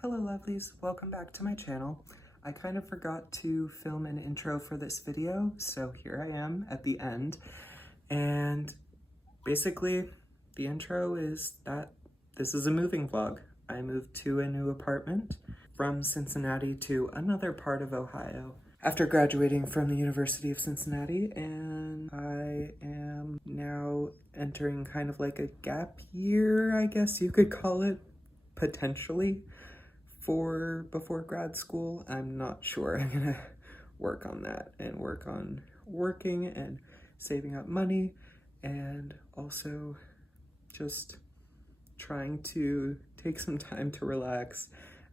Hello lovelies, welcome back to my channel. I kind of forgot to film an intro for this video, so here I am at the end. And basically, the intro is that this is a moving vlog. I moved to a new apartment from Cincinnati to another part of Ohio after graduating from the University of Cincinnati, and I am now entering kind of like a gap year, I guess you could call it, potentially, for before grad school. I'm not sure. I'm gonna work on that and work on working and saving up money, and also just trying to take some time to relax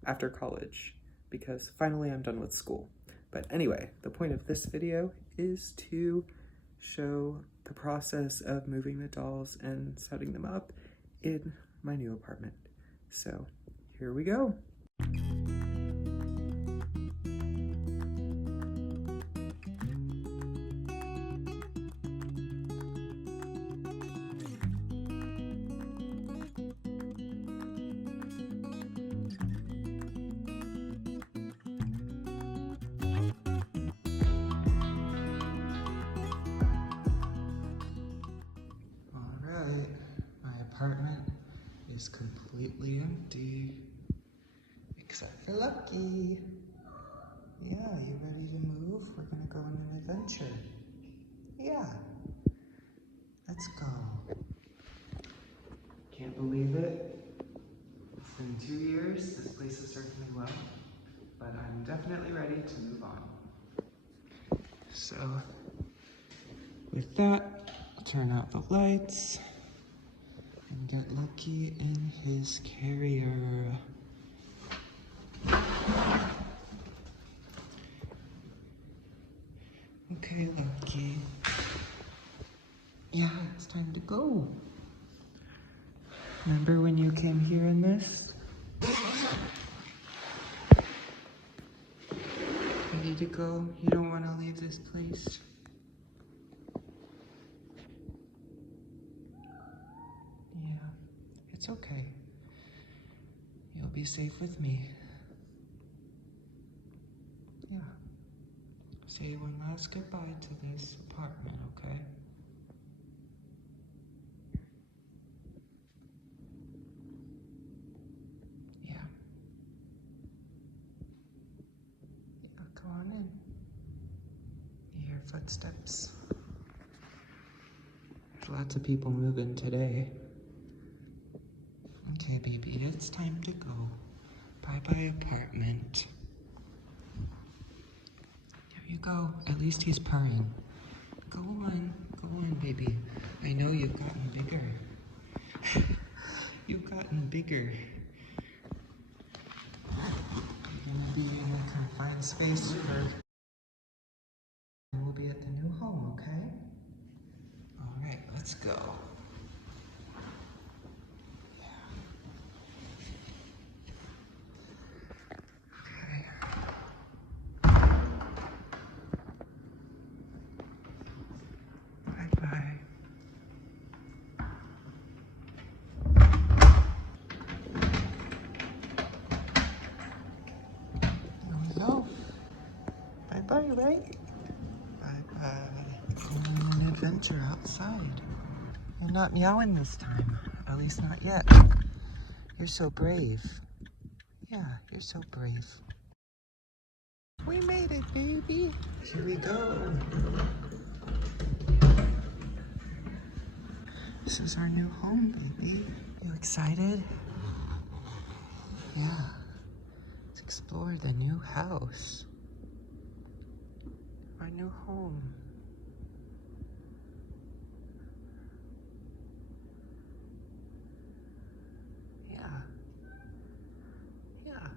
after college, because finally I'm done with school. But anyway, the point of this video is to show the process of moving the dolls and setting them up in my new apartment. So here we go. Alright, my apartment is completely empty, except for Lucky. Yeah, you ready to move? We're gonna go on an adventure. Yeah, let's go. Can't believe it. It's been 2 years. This place has served me well, but I'm definitely ready to move on. So, with that, I'll turn out the lights and get Lucky in his carrier. Okay, Lucky. Yeah, it's time to go. Remember when you came here in this? Ready to go? You don't want to leave this place? Yeah, it's okay. You'll be safe with me. Yeah. Say one last goodbye to this apartment, okay? Yeah. Yeah, come on in. You hear footsteps? There's lots of people moving today. Okay, baby, it's time to go. Bye-bye, apartment. There you go. At least he's purring. Go on, baby. I know you've gotten bigger. You've gotten bigger. You're gonna be in a confined space for... We'll be at the new home, okay? All right, let's go. Bye-bye. Here we go. Bye-bye, right? Bye-bye. Going on an adventure outside. You're not meowing this time. At least not yet. You're so brave. Yeah, you're so brave. We made it, baby. Here we go. This is our new home, baby. You excited? Yeah. Let's explore the new house. Our new home. Yeah. Yeah.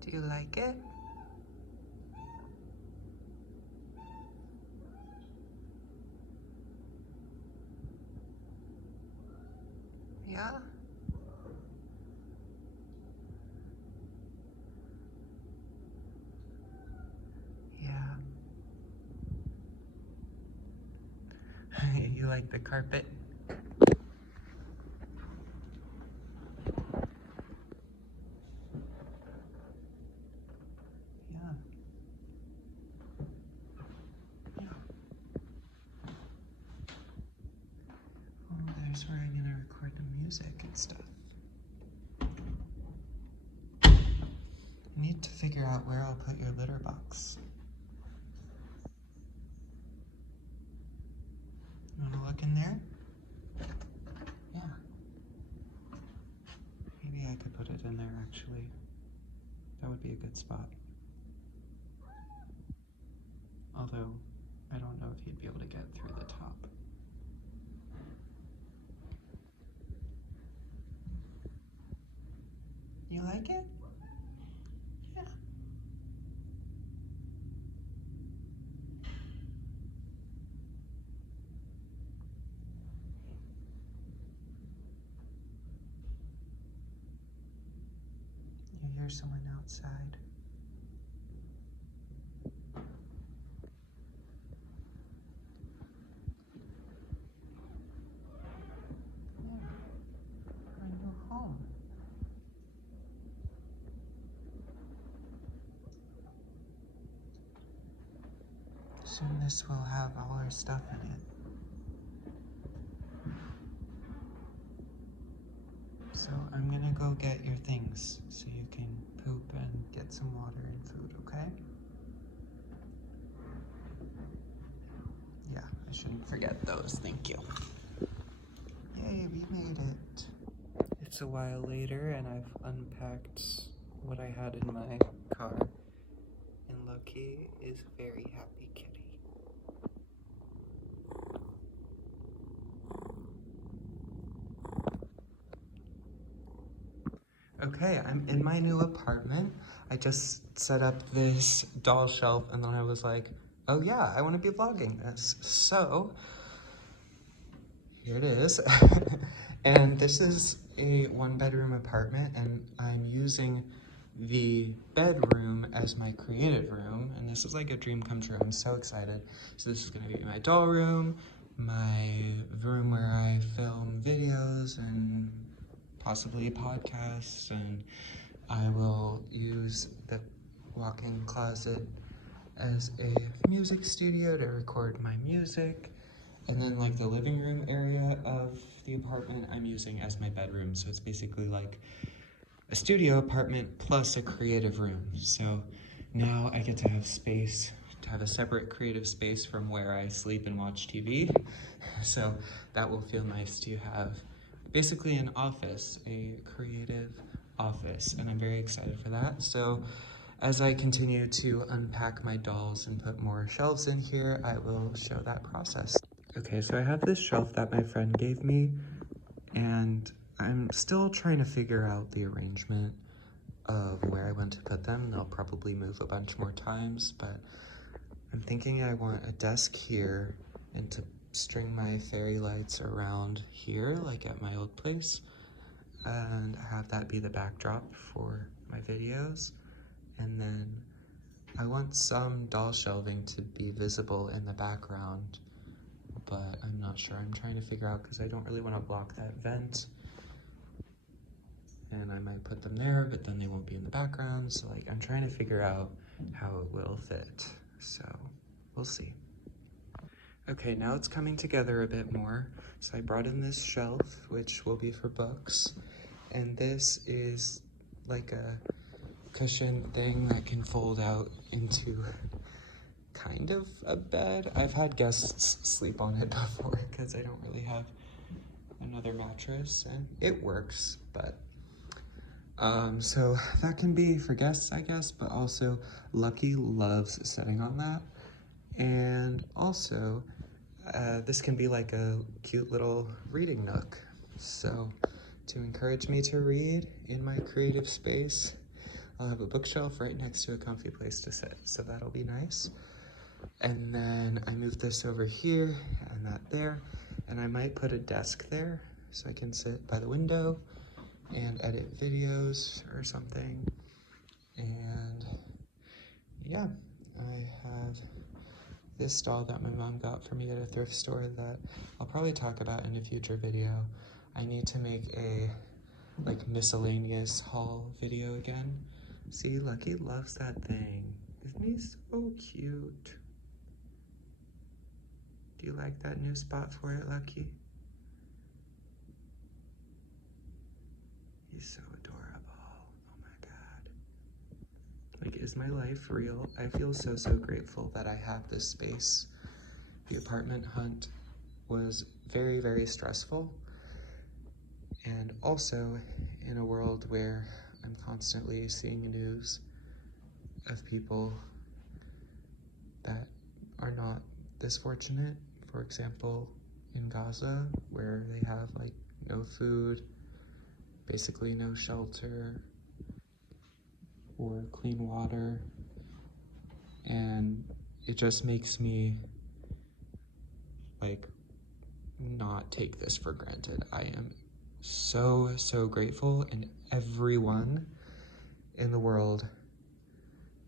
Do you like it? Yeah? Yeah. You like the carpet? Yeah. Yeah. Oh, there's where I'm gonna record the music and stuff. I need to figure out where I'll put your litter box. You wanna look in there? Yeah. Maybe I could put it in there actually. That would be a good spot. Although, I don't know if you'd be able to get through the top. You like it? Yeah. You hear someone outside. Yeah. Our new home. Soon this will have all our stuff in it. So I'm gonna go get your things so you can poop and get some water and food, okay? Yeah, I shouldn't forget those, thank you. Yay, we made it. It's a while later and I've unpacked what I had in my car. And Loki is a very happy kitty. Okay, I'm in my new apartment. I just set up this doll shelf and then I was like, oh yeah, I want to be vlogging this. So, here it is. And this is a 1-bedroom apartment and I'm using the bedroom as my creative room. And this is like a dream come true. I'm so excited. So this is gonna be my doll room, my room where I film videos and possibly podcasts, and I will use the walk-in closet as a music studio to record my music. And then like the living room area of the apartment I'm using as my bedroom. So it's basically like a studio apartment plus a creative room. So now I get to have space to have a separate creative space from where I sleep and watch TV. So that will feel nice to have basically an office, a creative office, and I'm very excited for that. So as I continue to unpack my dolls and put more shelves in here, I will show that process. Okay, so I have this shelf that my friend gave me, and I'm still trying to figure out the arrangement of where I want to put them. They'll probably move a bunch more times, but I'm thinking I want a desk here and to string my fairy lights around here, like at my old place, and have that be the backdrop for my videos. And then I want some doll shelving to be visible in the background, but I'm not sure. I'm trying to figure out because I don't really want to block that vent. And I might put them there, but then they won't be in the background. So like, I'm trying to figure out how it will fit. So we'll see. Okay, now it's coming together a bit more. So I brought in this shelf, which will be for books. And this is like a cushion thing that can fold out into kind of a bed. I've had guests sleep on it before because I don't really have another mattress and it works, but so that can be for guests, I guess, but also Lucky loves sitting on that. And also, this can be like a cute little reading nook. So to encourage me to read in my creative space, I'll have a bookshelf right next to a comfy place to sit. So that'll be nice. And then I moved this over here and that there, and I might put a desk there. so I can sit by the window and edit videos or something. And yeah, I have this doll that my mom got for me at a thrift store that I'll probably talk about in a future video. I need to make a like miscellaneous haul video again. See, Lucky loves that thing. Isn't he so cute? Do you like that new spot for it, Lucky? He's so adorable. Oh my God. Like, is my life real? I feel so, so grateful that I have this space. The apartment hunt was very, very stressful. And also in a world where I'm constantly seeing news of people that are not this fortunate. For example, in Gaza, where they have like no food, basically no shelter or clean water. And it just makes me like not take this for granted. I am so, so grateful, and everyone in the world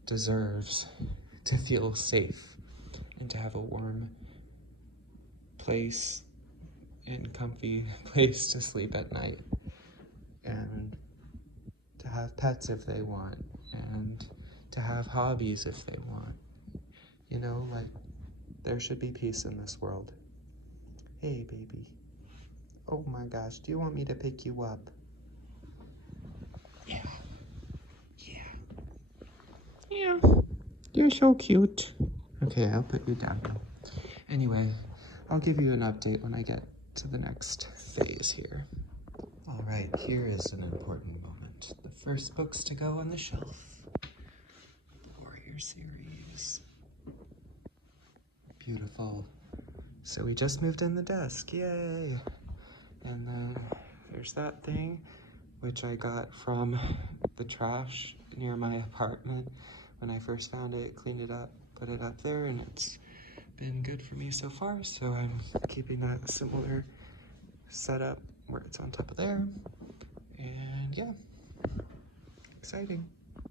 deserves to feel safe and to have a warm place and comfy place to sleep at night, and to have pets if they want, and to have hobbies if they want. You know, like, there should be peace in this world. Hey, baby. Oh my gosh, do you want me to pick you up? Yeah. Yeah. Yeah. You're so cute. Okay, I'll put you down now. Anyway, I'll give you an update when I get to the next phase here. All right, here is an important moment. The first books to go on the shelf. The Warrior series. Beautiful. So we just moved in the desk, yay! And then there's that thing, which I got from the trash near my apartment. When I first found it, cleaned it up, put it up there, and it's been good for me so far. So I'm keeping that similar setup where it's on top of there. And yeah, exciting.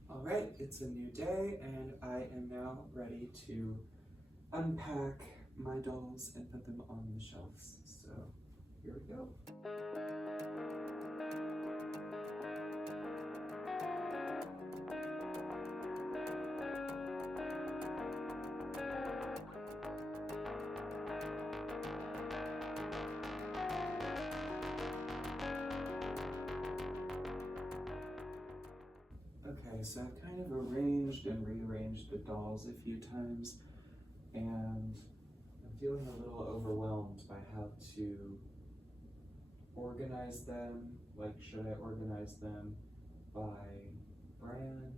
All right, it's a new day, and I am now ready to unpack my dolls and put them on the shelves. So here we go. Okay, so I've kind of arranged and rearranged the dolls a few times, and I'm feeling a little overwhelmed by how to organize them. Like, should I organize them by brand,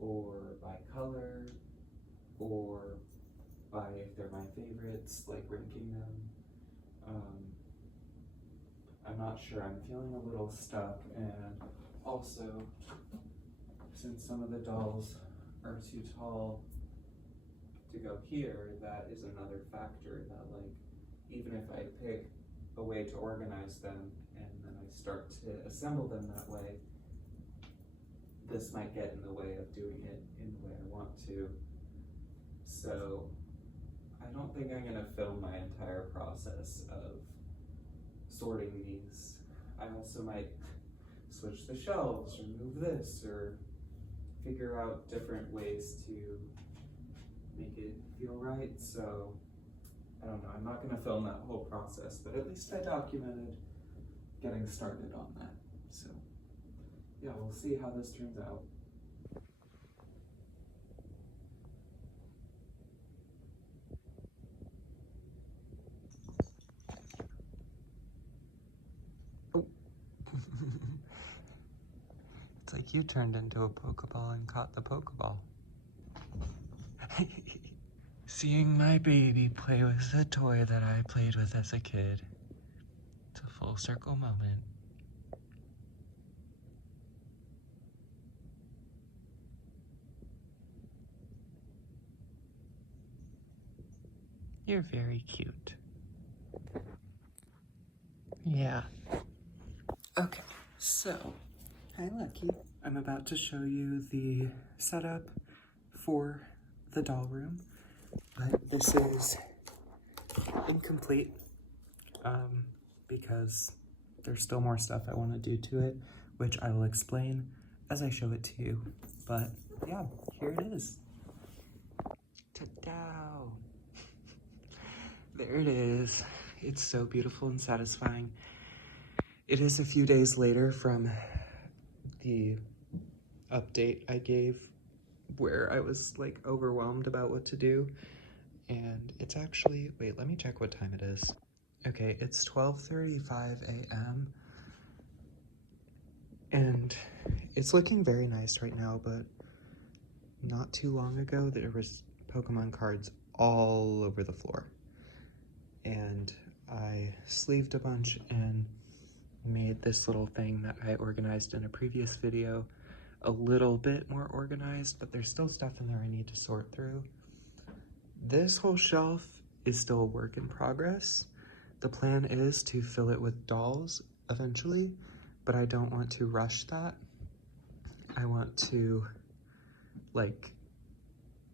or by color, or by if they're my favorites, like ranking them? I'm not sure. I'm feeling a little stuck, and also, since some of the dolls are too tall to go here, that is another factor that, like, even if I pick a way to organize them and then I start to assemble them that way, this might get in the way of doing it in the way I want to. So I don't think I'm gonna film my entire process of sorting these. I also might switch the shelves or move this or figure out different ways to make it feel right. So I don't know, I'm not gonna film that whole process, but at least I documented getting started on that. So yeah, we'll see how this turns out. Oh. It's like you turned into a pokeball and caught the pokeball. Seeing my baby play with the toy that I played with as a kid. It's a full circle moment. You're very cute. Yeah. Okay, so, hi Lucky. I'm about to show you the setup for the doll room, but this is incomplete because there's still more stuff I want to do to it, which I will explain as I show it to you. But yeah, here it is. Ta-da! There it is. It's so beautiful and satisfying. It is a few days later from the update I gave where I was like overwhelmed about what to do. And it's actually, wait, let me check what time it is. Okay, it's 12:35 a.m. and it's looking very nice right now, but not too long ago there was Pokemon cards all over the floor. And I sleeved a bunch and made this little thing that I organized in a previous video a little bit more organized, but there's still stuff in there I need to sort through. This whole shelf is still a work in progress. The plan is to fill it with dolls eventually, but I don't want to rush that. I want to like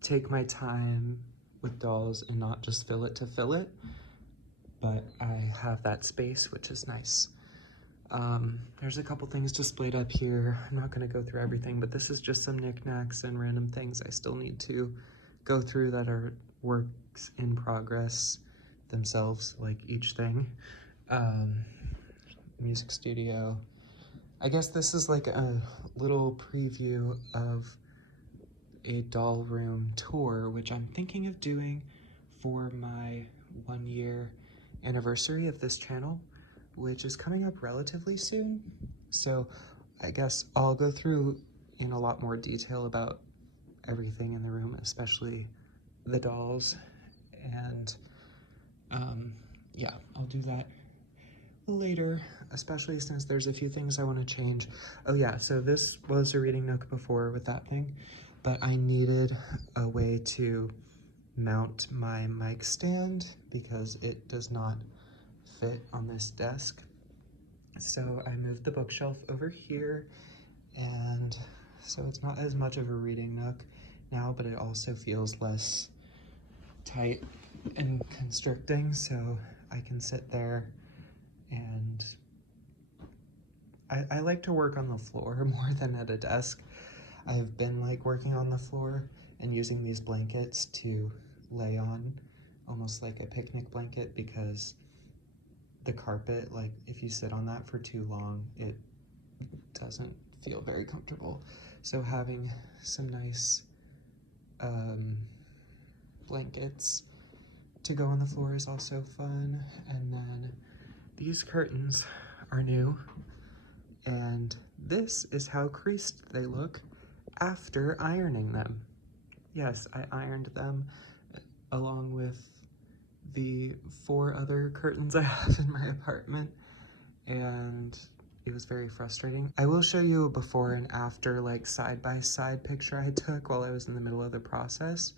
take my time with dolls and not just fill it to fill it, but I have that space, which is nice. There's a couple things displayed up here. I'm not going to go through everything, but this is just some knickknacks and random things I still need to go through that are works in progress themselves, like each thing. Music studio. I guess this is like a little preview of a doll room tour, which I'm thinking of doing for my 1-year anniversary of this channel, which is coming up relatively soon. So I guess I'll go through in a lot more detail about everything in the room, especially the dolls. And yeah, I'll do that later, especially since there's a few things I want to change. Oh yeah, so this was a reading nook before with that thing, but I needed a way to mount my mic stand because it does not fit on this desk. So I moved the bookshelf over here, and so it's not as much of a reading nook now, but it also feels less tight and constricting, so I can sit there. And I like to work on the floor more than at a desk. I've been like working on the floor and using these blankets to lay on, almost like a picnic blanket, because the carpet, like if you sit on that for too long, it doesn't feel very comfortable. So having some nice blankets to go on the floor is also fun. And then these curtains are new, and this is how creased they look after ironing them. Yes, I ironed them along with the 4 other curtains I have in my apartment, and it was very frustrating. I will show you a before and after, like side-by-side picture I took while I was in the middle of the process.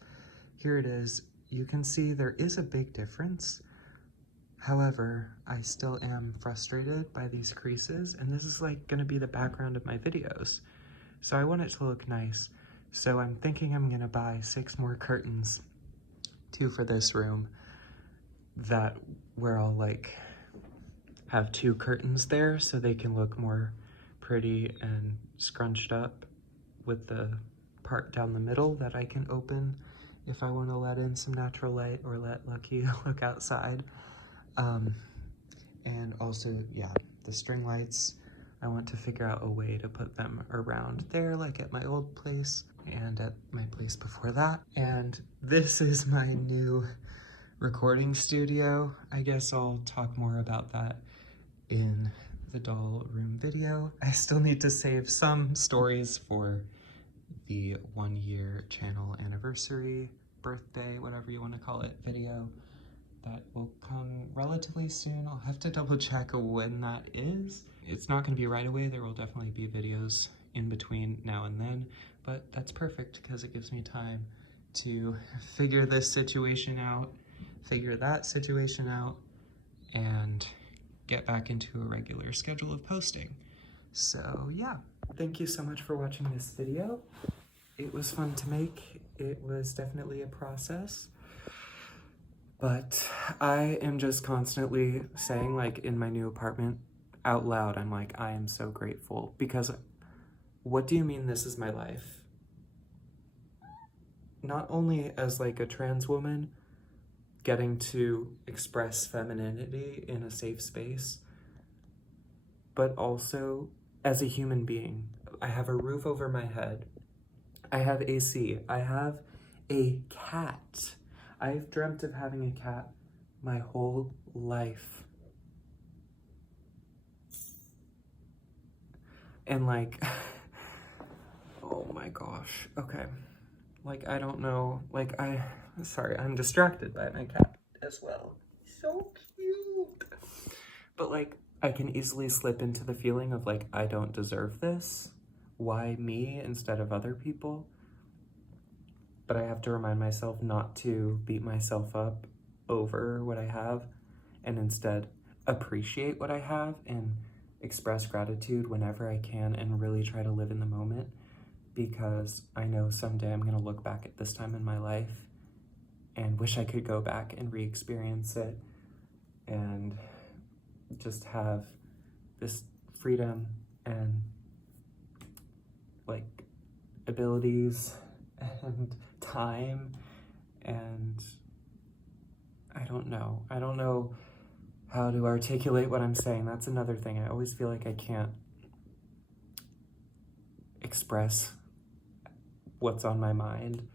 Here it is. You can see there is a big difference. However, I still am frustrated by these creases, and this is like gonna be the background of my videos. So I want it to look nice. So I'm thinking I'm gonna buy 6 more curtains, 2 for this room, that where I'll like have 2 curtains there so they can look more pretty and scrunched up, with the part down the middle that I can open if I want to let in some natural light or let Lucky look outside. And also, yeah, the string lights, I want to figure out a way to put them around there, like at my old place and at my place before that. And this is my new recording studio. I guess I'll talk more about that in the doll room video. I still need to save some stories for the 1-year channel anniversary, birthday, whatever you want to call it, video that will come relatively soon. I'll have to double check when that is. It's not going to be right away. There will definitely be videos in between now and then, but that's perfect because it gives me time to figure this situation out, figure that situation out, and get back into a regular schedule of posting. So yeah, thank you so much for watching this video. It was fun to make. It was definitely a process. But I am just constantly saying, like, in my new apartment out loud, I'm like, I am so grateful. Because what do you mean this is my life? Not only as like a trans woman, getting to express femininity in a safe space, but also as a human being. I have a roof over my head. I have AC. I have a cat. I've dreamt of having a cat my whole life. And like, oh my gosh, okay. Like, I don't know, like, sorry, I'm distracted by my cat as well. So cute. But like, I can easily slip into the feeling of like, I don't deserve this. Why me instead of other people? But I have to remind myself not to beat myself up over what I have and instead appreciate what I have and express gratitude whenever I can and really try to live in the moment, because I know someday I'm gonna look back at this time in my life and wish I could go back and re-experience it and just have this freedom and like abilities and time, and I don't know how to articulate what I'm saying. That's another thing. I always feel like I can't express what's on my mind.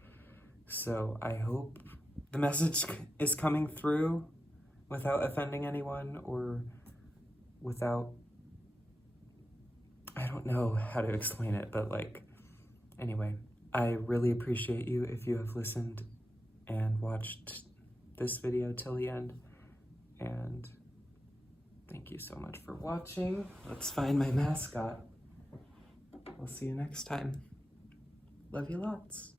So I hope the message is coming through without offending anyone or without, I don't know how to explain it, but like, anyway, I really appreciate you if you have listened and watched this video till the end, and thank you so much for watching. Let's find my mascot. I'll see you next time. Love you lots.